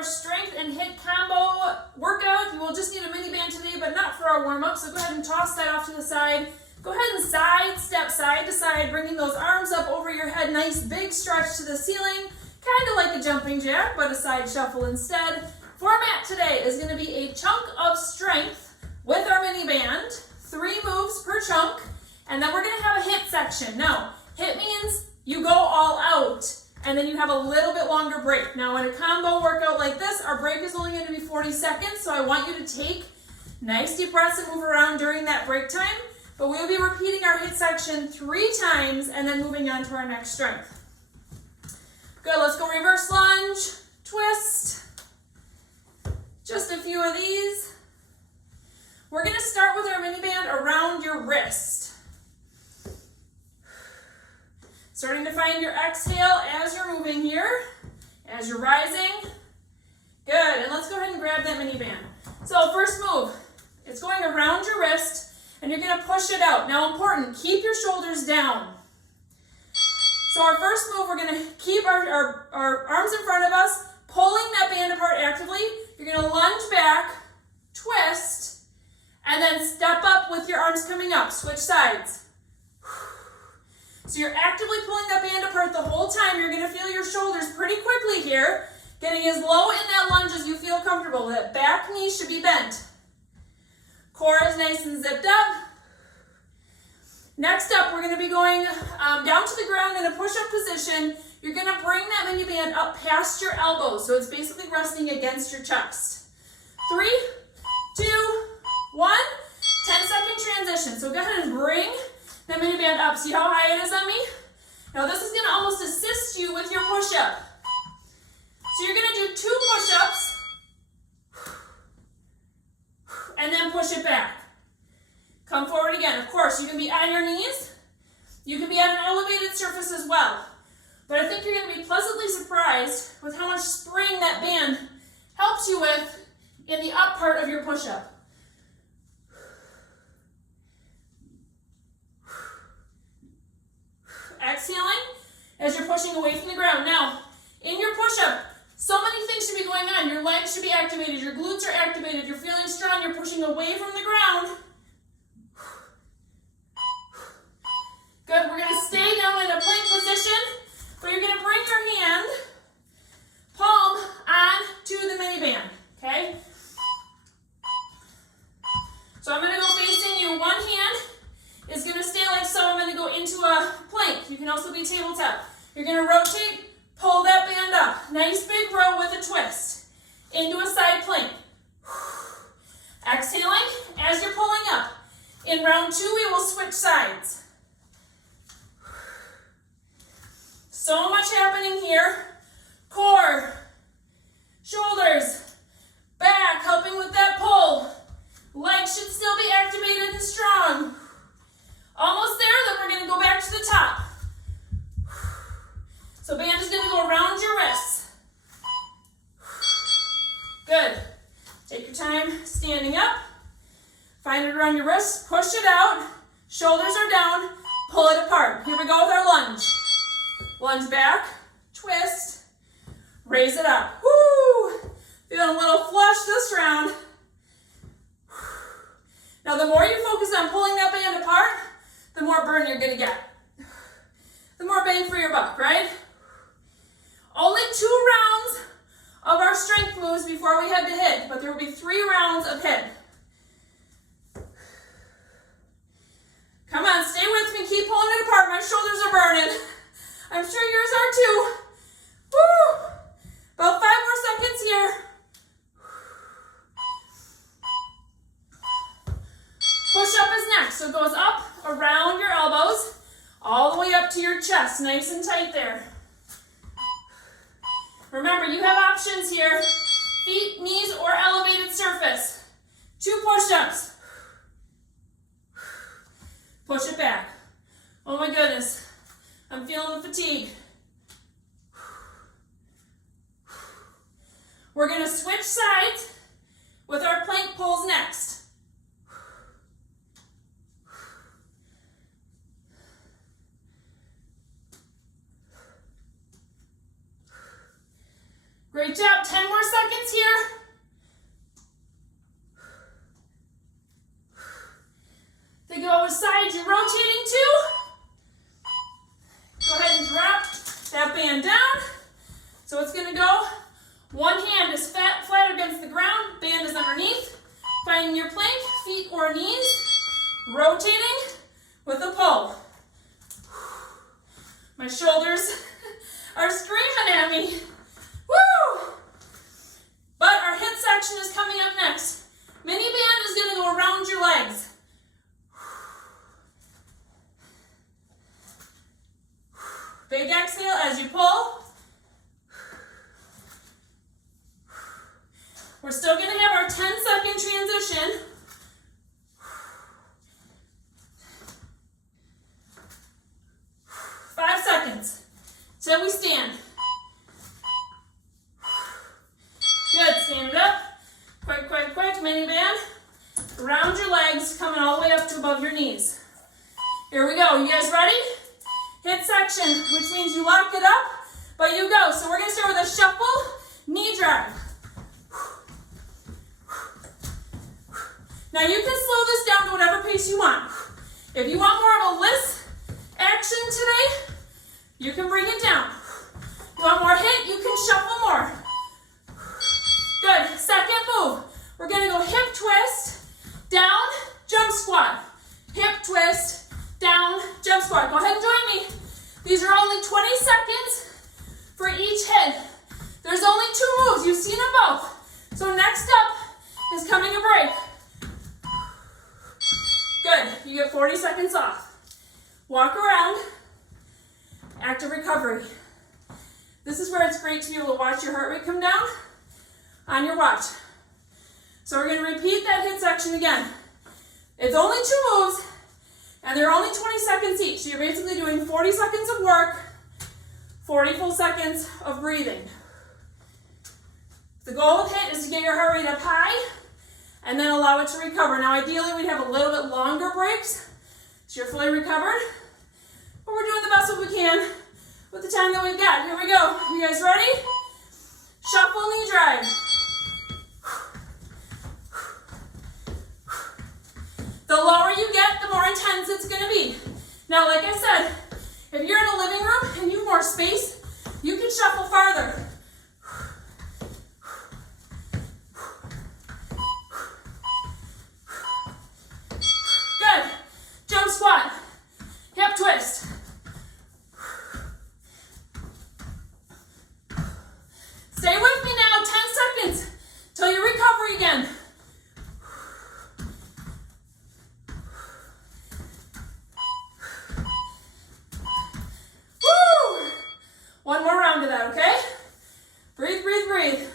our strength and HIIT combo workout. You will just need a mini band today, but not for our warm-up, so go ahead and toss that off to the side. Go ahead and side step side to side, bringing those arms up over your head. Nice big stretch to the ceiling, kind of like a jumping jack, but a side shuffle instead. Format today is going to be a chunk of strength with our mini band, 3 moves per chunk, and then we're going to have a HIIT section. Now, HIIT means you go all out, and then you have a little bit longer break. Now, in a combo workout like this, our break is only going to be 40 seconds, so I want you to take nice deep breaths and move around during that break time. But we'll be repeating our HIIT section 3 times and then moving on to our next strength. Good, let's go reverse lunge, twist. Just a few of these. We're gonna start with our mini band around your wrist. Starting to find your exhale as you're moving here, as you're rising. Good, and let's go ahead and grab that mini band. So first move, it's going around your wrist, and you're gonna push it out. Now important, keep your shoulders down. So our first move, we're gonna keep our arms in front of us, pulling that band apart actively. You're gonna lunge back, twist, and then step up with your arms coming up. Switch sides. So you're actively pulling that band apart the whole time. You're gonna feel your shoulders pretty quickly here, getting as low in that lunge as you feel comfortable. That back knee should be bent. Core is nice and zipped up. Next up, we're going to be going down to the ground in a push-up position. You're going to bring that mini band up past your elbows, so it's basically resting against your chest. 3, 2, 1. 10-second transition. So go ahead and bring that mini band up. See how high it is on me? Now this is going to almost assist you with your push-up. So you're going to do 2 push-ups and then push it back. Come forward again. Of course, you can be on your knees. You can be at an elevated surface as well. But I think you're going to be pleasantly surprised with how much spring that band helps you with in the up part of your push-up. Exhaling as you're pushing away from the ground. Now, in your push-up, so many things should be going on. Your legs should be activated. Your glutes are activated. You're feeling strong. You're pushing away from the ground. Good. We're going to stay down in a plank position, but you're going to bring your hand, palm, on to the mini band. Okay? So I'm going to go facing you. One hand is going to stay like so. I'm going to go into a plank. You can also be tabletop. You're going to rotate. Pull that band up. Nice big row with a twist. Into a side plank. Exhaling as you're pulling up. In round 2, we will switch sides. So much happening here. Core, shoulders, back, helping with that pull. Legs should still be activated and strong. Almost there, then we're going to go back to the top. So band is going to go around your wrists. Good. Take your time standing up. Find it around your wrists. Push it out. Shoulders are down. Pull it apart. Here we go with our lunge. Lunge back. Twist. Raise it up. Woo! Feeling a little flush this round. Now the more you focus on pulling that band apart, the more burn you're going to get. The more bang for your buck, right? Only 2 rounds of our strength moves before we head to HIIT, but there will be 3 rounds of HIIT. Come on, stay with me. Keep pulling it apart. My shoulders are burning. I'm sure yours are too. Woo! About 5 more seconds here. Push up is next. So it goes up around your elbows, all the way up to your chest. Nice and tight there. Remember, you have options here. Feet, knees, or elevated surface. 2 push-ups. Push it back. Oh my goodness. I'm feeling the fatigue. We're going to switch sides with our plank pulls next. Great job. 10 more seconds find your plank, feet or knees, rotating with a pull. My shoulders are screaming at me. Woo! But our HIIT section is coming up next. Mini band is going to go around your legs. Big exhale as you pull. We're still going to have our 10-second transition. Five seconds till we stand. Good, stand it up. Quick, quick, quick, mini band. Around your legs, coming all the way up to above your knees. Here we go, you guys ready? HIIT section, which means you lock it up, but you go. So we're gonna start with a shuffle, knee drive. Now you can slow this down to whatever pace you want. If you want more of a list action today, you can bring it down. If you want more HIIT, you can shuffle more. Good, second move. We're gonna go hip twist, down, jump squat. Hip twist, down, jump squat. Go ahead and join me. These are only 20 seconds for each HIIT. There's only 2 moves, you've seen them both. So next up is coming a break. Good, you get 40 seconds off. Walk around, active recovery. This is where it's great to be able to watch your heart rate come down on your watch. So we're going to repeat that HIIT section again. It's only 2 moves, and they're only 20 seconds each. So you're basically doing 40 seconds of work, 40 full seconds of breathing. The goal with HIIT is to get your heart rate up high, and then allow it to recover. Now ideally we'd have a little bit longer breaks, so you're fully recovered, but we're doing the best that we can with the time that we've got. Here we go. You guys ready? Shuffle, knee drive. The lower you get, the more intense it's going to be. Now, like I said, if you're in a living room and you have more space, you can shuffle farther. Good. Jump squat. Hip twist. Stay with me now, 10 seconds till you recover again. Woo! One more round of that, okay? Breathe, breathe, breathe.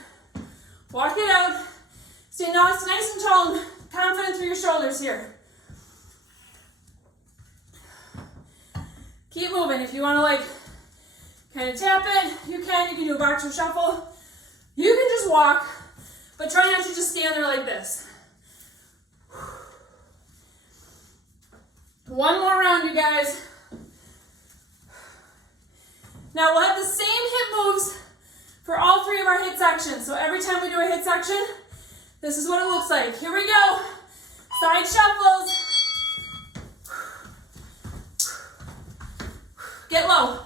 Walk it out. Stay nice and tall and confident through your shoulders here. Keep moving. If you want to like kind of tap it, you can. You can do a boxer shuffle. You can just walk, but try not to just stand there like this. One more round, you guys. Now we'll have the same HIIT moves for all 3 of our HIIT sections. So every time we do a HIIT section, this is what it looks like. Here we go. Side shuffles. Get low.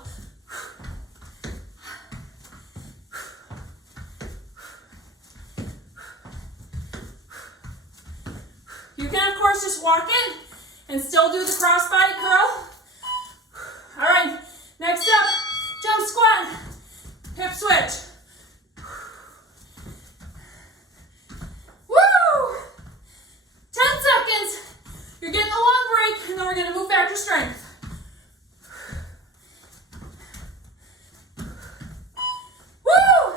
You can, of course, just walk in and still do the cross-body curl. All right, next up, jump squat, hip switch. Woo! 10 seconds. You're getting a long break, and then we're going to move back to strength. Woo!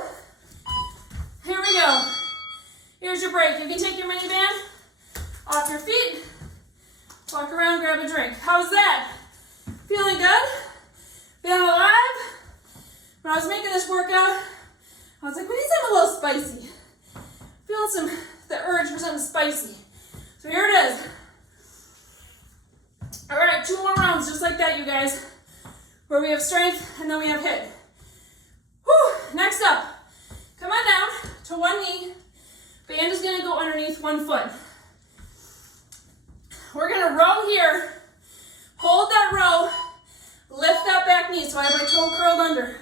Here we go. Here's your break. You can take your mini band off your feet, walk around, grab a drink. How's that? Feeling good? Feeling alive? When I was making this workout, I was like, we need something a little spicy. Feeling the urge for something spicy. So here it is. All right, 2 more rounds just like that, you guys, where we have strength and then we have HIIT. Whew. Next up, come on down to one knee. Band is going to go underneath one foot. We're going to row here, hold that row, lift that back knee, so I have my toe curled under,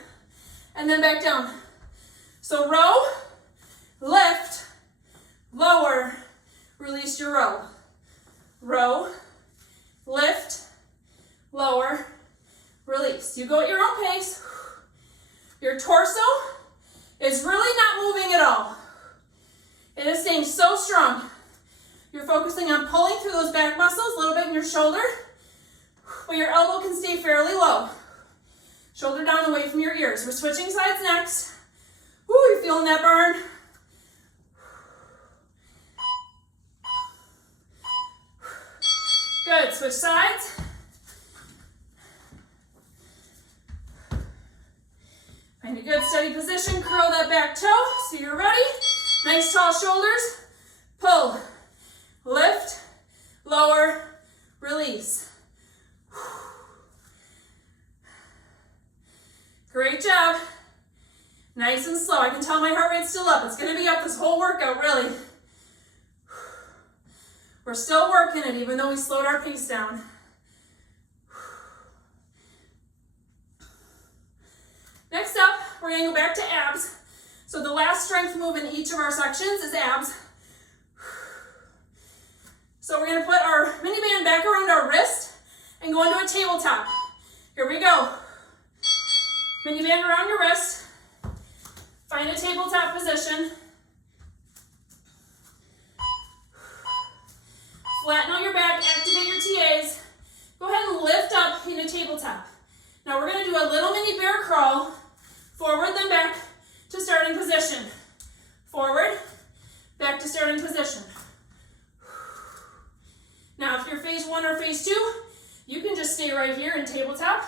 and then back down. So row, lift, lower, release your row. Row, lift, lower, release. You go at your own pace. Your torso is really not moving at all. It is staying so strong. You're focusing on pulling through those back muscles, a little bit in your shoulder, but your elbow can stay fairly low. Shoulder down away from your ears. We're switching sides next. Woo, you feeling that burn? Good, switch sides. Find a good steady position, curl that back toe so you're ready. Nice tall shoulders. Pull, lift, lower, release. Great job. Nice and slow. I can tell my heart rate's still up. It's going to be up this whole workout, really. We're still working it, even though we slowed our pace down. Next up, we're going to go back to abs. So the last strength move in each of our sections is abs. So we're going to put our mini band back around our wrist and go into a tabletop. Here we go. Mini band around your wrist. Find a tabletop position. Flatten out your back, activate your TAs. Go ahead and lift up in a tabletop. Now we're going to do a little mini bear crawl. Forward, then back to starting position. Forward, back to starting position. Now if you're phase 1 or phase 2, you can just stay right here in tabletop.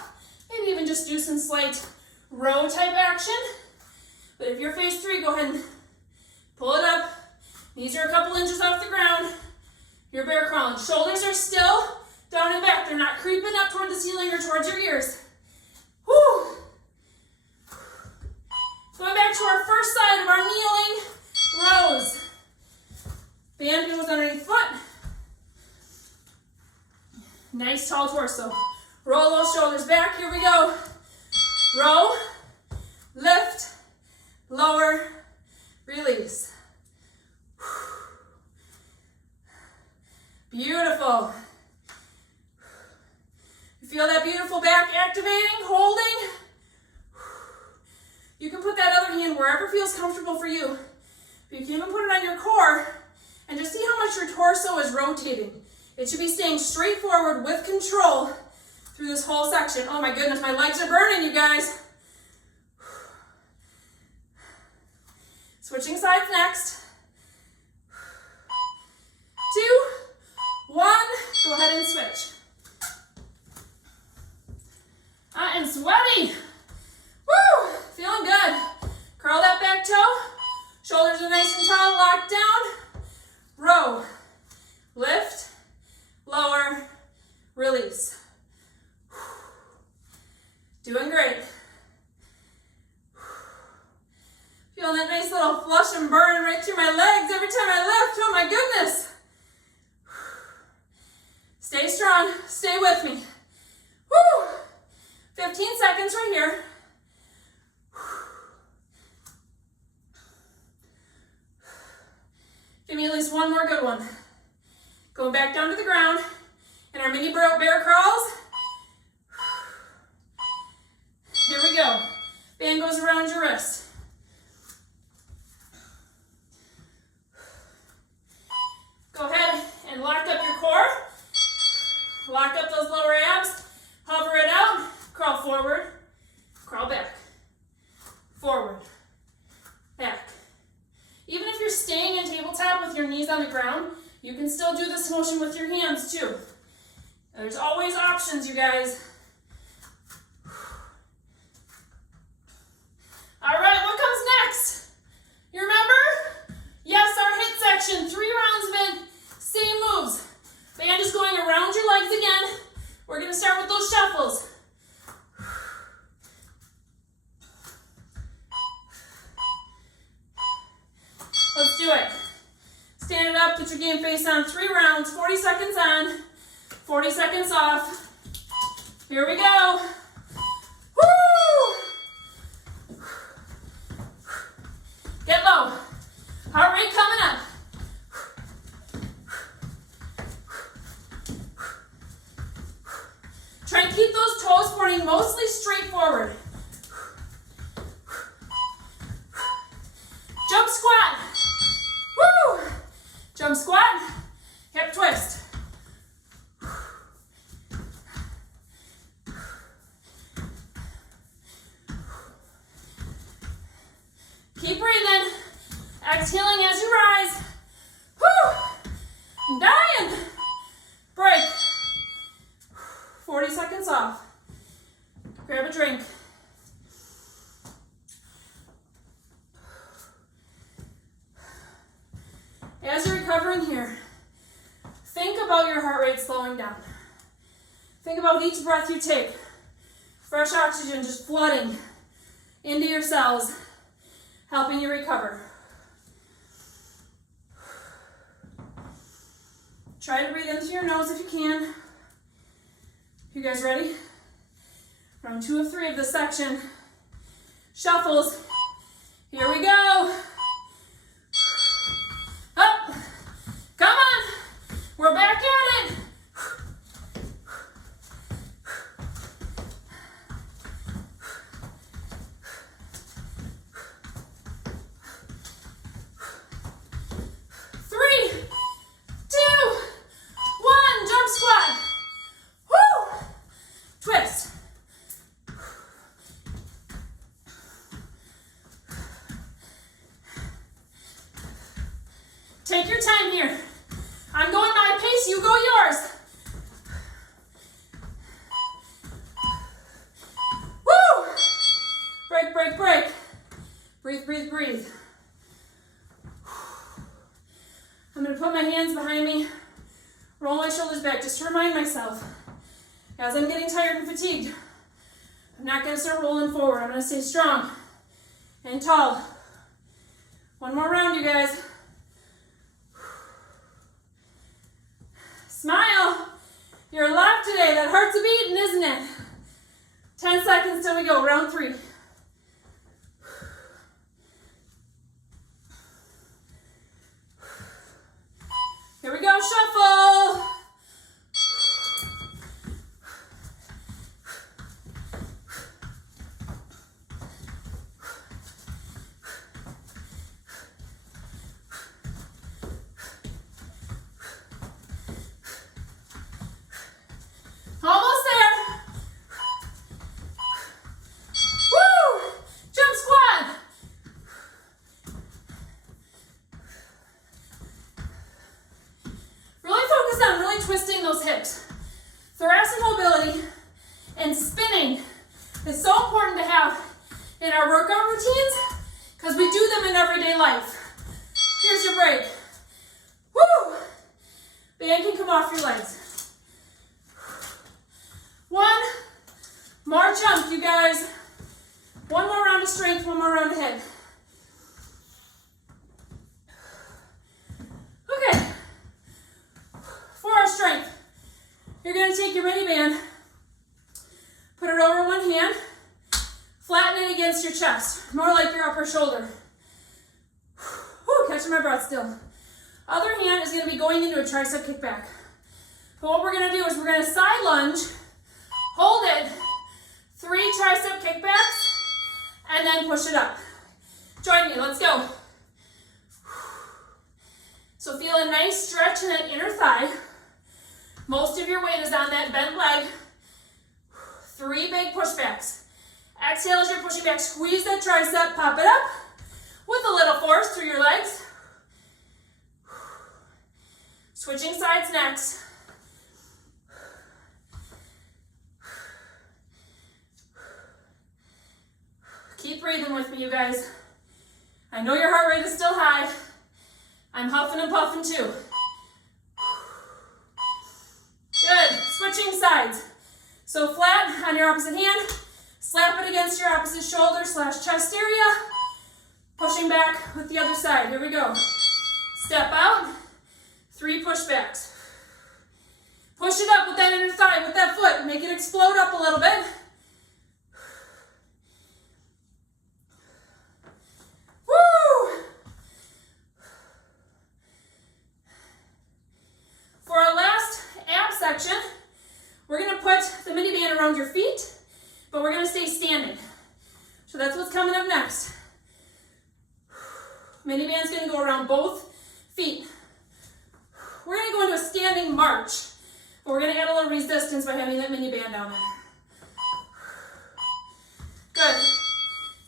Maybe even just do some slight row type action. But if you're phase 3, go ahead and pull it up. Knees are a couple inches off the ground. You're bear crawling. Shoulders are still down and back. They're not creeping up toward the ceiling or towards your ears. Whew. Going back to our first side of our kneeling rows. Band goes underneath foot. Nice tall torso. Roll those shoulders back. Here we go. Row, lift, lower, release. Beautiful. You feel that beautiful back activating, holding? You can put that other hand wherever feels comfortable for you. But you can even put it on your core and just see how much your torso is rotating. It should be staying straight forward with control through this whole section. Oh my goodness, my legs are burning, you guys. Switching sides next. 2, 1, go ahead and switch. I am sweaty. Woo, feeling good. Curl that back toe. Shoulders are nice and tall, locked down. Row, lift, lower, release. Doing great. Feeling that nice little flush and burn right through my legs every time I lift. Oh my goodness. Stay strong, stay with me. Woo! 15 seconds right here. Give me at least one more good one. Going back down to the ground in our mini bear crawls. Here we go. Band goes around your wrist. Go ahead and lock up your core. Lock up those lower abs. Hover it out. Crawl forward. Crawl back. Forward. Back. Even if you're staying in tabletop with your knees on the ground, you can still do this motion with your hands too. There's always options, you guys. All right, what comes next? You remember? Yes, our HIIT section, 3 rounds of it, same moves. Band is going around your legs again. We're gonna start with those shuffles. Let's do it. Stand it up, put your game face on, 3 rounds, 40 seconds on, 40 seconds off. Here we go. Woo! Get low. Heart rate coming up. Exhaling as you rise. Whew. I'm dying. Break. 40 seconds off. Grab a drink. As you're recovering here, think about your heart rate slowing down. Think about each breath you take. Fresh oxygen just flooding into your cells, helping you recover. Try to breathe in through your nose if you can. You guys ready? Round 2 of 3 of this section. Shuffles. Here we go. Up. Come on. We're back at it. Take your time here. I'm going my pace, you go yours. Woo! Break, break, break. Breathe, breathe, breathe. I'm going to put my hands behind me, roll my shoulders back just to remind myself, as I'm getting tired and fatigued, I'm not going to start rolling forward. I'm going to stay strong and tall. One more round, you guys. Smile. You're alive today. That heart's a beating, isn't it? 10 seconds till we go. Round 3. Here we go. Shuffle. Almost there. Woo! Jump squat. Really focus on really twisting those hips. Thoracic mobility and spinning is so important to have in our workout routines because we do them in everyday life. Here's your break. Woo! Band can come off your legs. One more jump, you guys. One more round of strength, one more round ahead. Okay. For our strength, you're going to take your Miniband, put it over one hand, flatten it against your chest, more like your upper shoulder. Whew, catching my breath still. Other hand is going to be going into a tricep kickback. But what we're going to do is we're going to side lunge, hold it, 3 tricep kickbacks, and then push it up. Join me, let's go. So feel a nice stretch in that inner thigh. Most of your weight is on that bent leg. 3 big pushbacks. Exhale as you're pushing back, squeeze that tricep, pop it up with a little force through your legs. Switching sides next. Keep breathing with me, you guys. I know your heart rate is still high. I'm huffing and puffing too. Good. Switching sides. So flat on your opposite hand. Slap it against your opposite shoulder / chest area. Pushing back with the other side. Here we go. Step out. 3 pushbacks. Push it up with that inner thigh, with that foot. Make it explode up a little bit. Woo! For our last ab section, we're going to put the Miniband around your feet, but we're going to stay standing. So that's what's coming up next. Miniband's going to go around both feet. We're going to go into a standing march, but we're going to add a little resistance by having that Miniband down there. Good.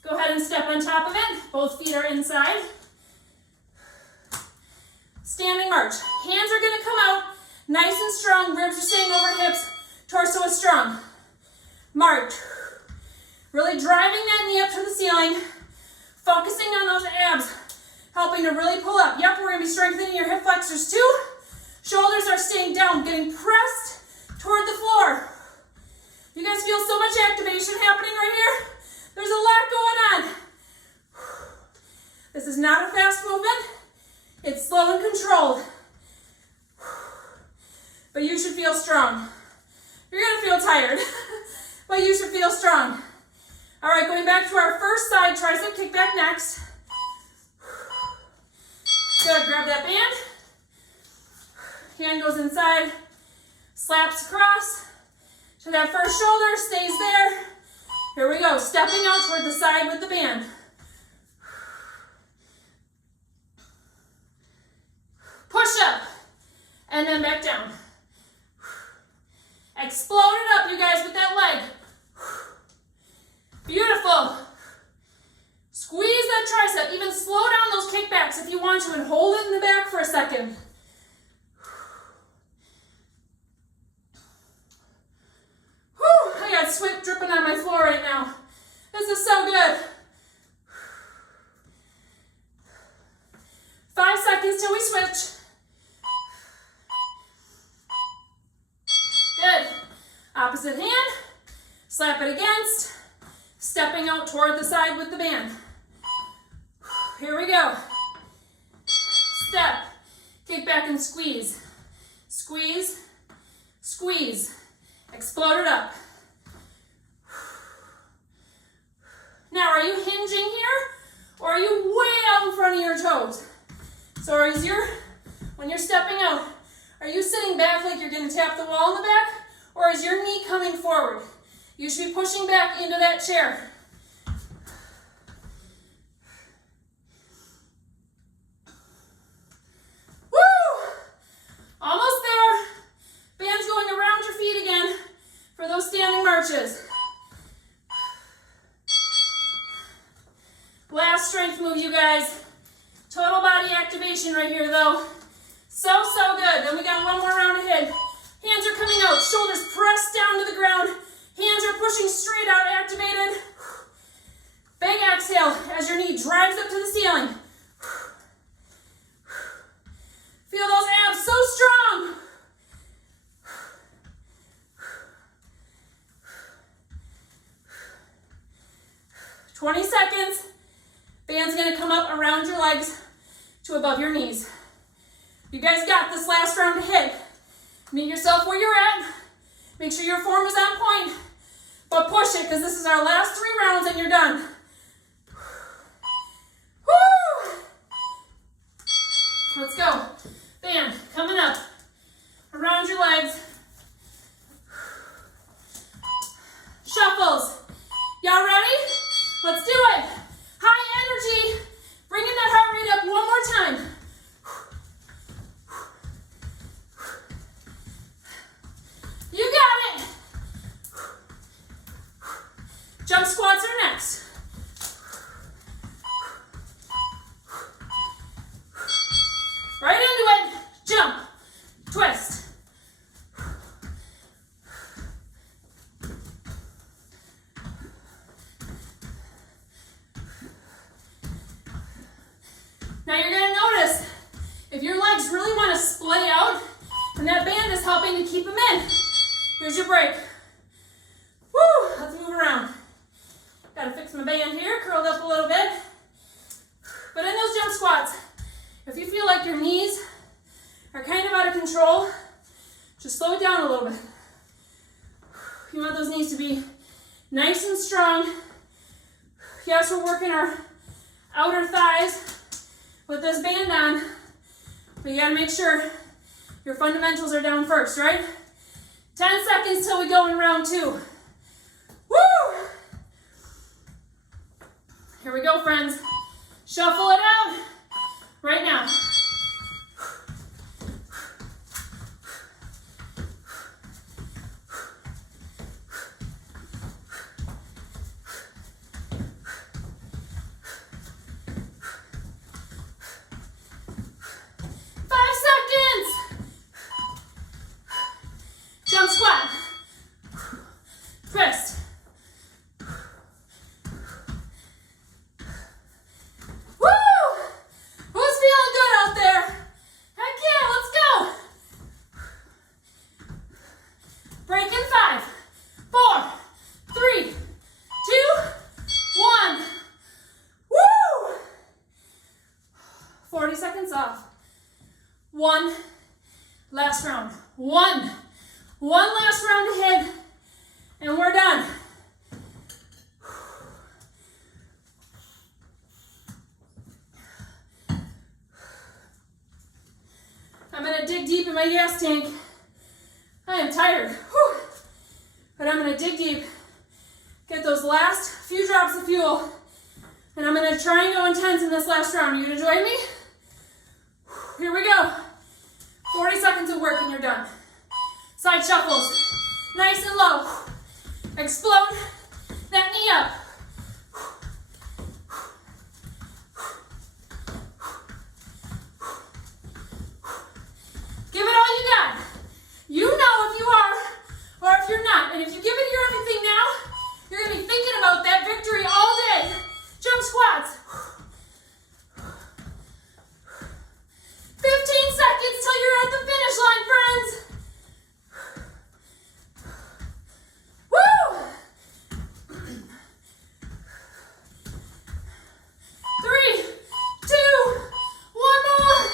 Go ahead and step on top of it. Both feet are inside. is strong, ribs are staying over hips, torso is strong. March. Really driving that knee up to the ceiling, focusing on those abs, helping to really pull up. Yep, we're gonna be strengthening your hip flexors too. Shoulders are staying down, getting pressed toward the floor. You guys feel so much activation happening right here? There's a lot going on. This is not a fast movement. It's slow and controlled. But you should feel strong. You're gonna feel tired, but you should feel strong. All right, going back to our first side tricep kickback next. Good, grab that band. Hand goes inside, slaps across to that first shoulder, stays there. Here we go, stepping out toward the side with the band. Push up, and then back down. Explode it up, you guys, with that leg. Beautiful. Squeeze that tricep. Even slow down those kickbacks if you want to and hold it in the back for a second. Whew, I got sweat dripping on my floor right now. This is so good. 5 seconds till we switch. Good. Opposite hand. Slap it against. Stepping out toward the side with the band. Here we go. Step. Kick back and squeeze. Squeeze. Squeeze. Explode it up. Now, are you hinging here? Or are you way out in front of your toes? So when you're stepping out, are you sitting back like you're going to tap the wall in the back? Or is your knee coming forward? You should be pushing back into that chair. Woo! Almost there. Band's going around your feet again for those standing marches. Last strength move, you guys. Total body activation right here, though. So good. Then we got one more round ahead. Hands are coming out, shoulders pressed down to the ground. Hands are pushing straight out, activated. Big exhale as your knee drives up to the ceiling. Feel those abs so strong. "20 seconds. Band's gonna come up around your legs to above your knees. You guys got this last round to hit. Meet yourself where you're at. Make sure your form is on point. But push it, because this is our last 3 rounds and you're done. Woo! Let's go. Band, coming up. Around your legs. Shuffles. Y'all ready? Let's do it. High energy. Bringing that heart rate up one more time. You got it. Jump squats are next. Right into it. Jump. Twist. Now you're going to notice if your legs really want to splay out and that band is helping to keep them in. Here's your break. Woo! Let's move around. Gotta fix my band here, curled up a little bit. But in those jump squats, if you feel like your knees are kind of out of control, just slow it down a little bit. You want those knees to be nice and strong. Yes, we're working our outer thighs with this band on, but you gotta make sure your fundamentals are down first, right? 10 seconds till we go in round 2. Woo! Here we go, friends. Shuffle it out right now. 40 seconds off. 1 last round. One last round ahead, and we're done. I'm gonna dig deep in my gas tank. I am tired, whew. But I'm gonna dig deep, get those last few drops of fuel, and I'm gonna try and go intense in this last round. You gonna join me? Here we go. 40 seconds of work and you're done. Side shuffles, nice and low. Explode that knee up. Give it all you got. You know if you are or if you're not. And if you give it your everything now, you're gonna be thinking about that victory all day. Jump squats. 15 seconds till you're at the finish line, friends. Woo! 3, 2, 1 more.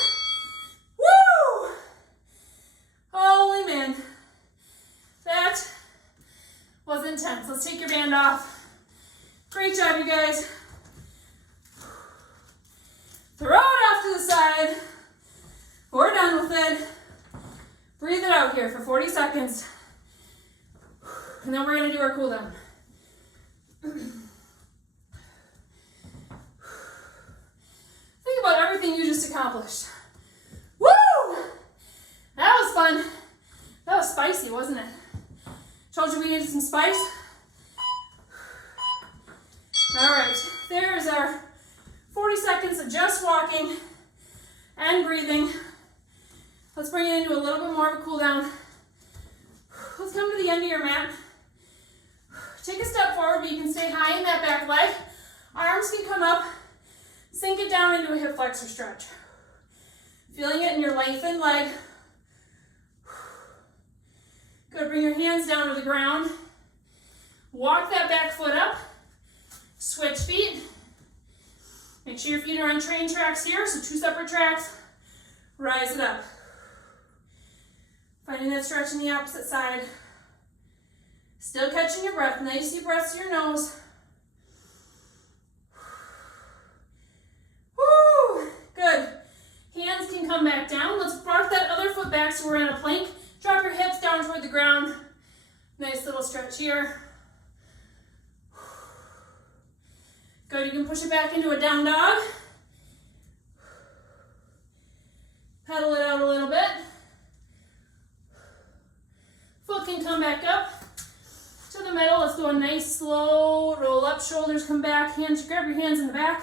Woo! Holy man. That was intense. Let's take your band off. Great job, you guys. Throw it off to the side. We're done with it. Breathe it out here for 40 seconds. And then we're gonna do our cool down. Think about everything you just accomplished. Woo! That was fun. That was spicy, wasn't it? Told you we needed some spice. All right, there's our 40 seconds of just walking and breathing. Let's bring it into a little bit more of a cool down. Let's come to the end of your mat. Take a step forward, but you can stay high in that back leg. Arms can come up. Sink it down into a hip flexor stretch. Feeling it in your lengthened leg. Good, bring your hands down to the ground. Walk that back foot up. Switch feet. Make sure your feet are on train tracks here, so 2 separate tracks. Rise it up. Finding that stretch in the opposite side. Still catching your breath. Nice deep breaths to your nose. Woo! Good. Hands can come back down. Let's rock that other foot back so we're in a plank. Drop your hips down toward the ground. Nice little stretch here. Good, you can push it back into a down dog. Pedal it out a little bit. Foot can come back up to the middle. Let's do a nice slow roll up. Shoulders come back. Hands, grab your hands in the back.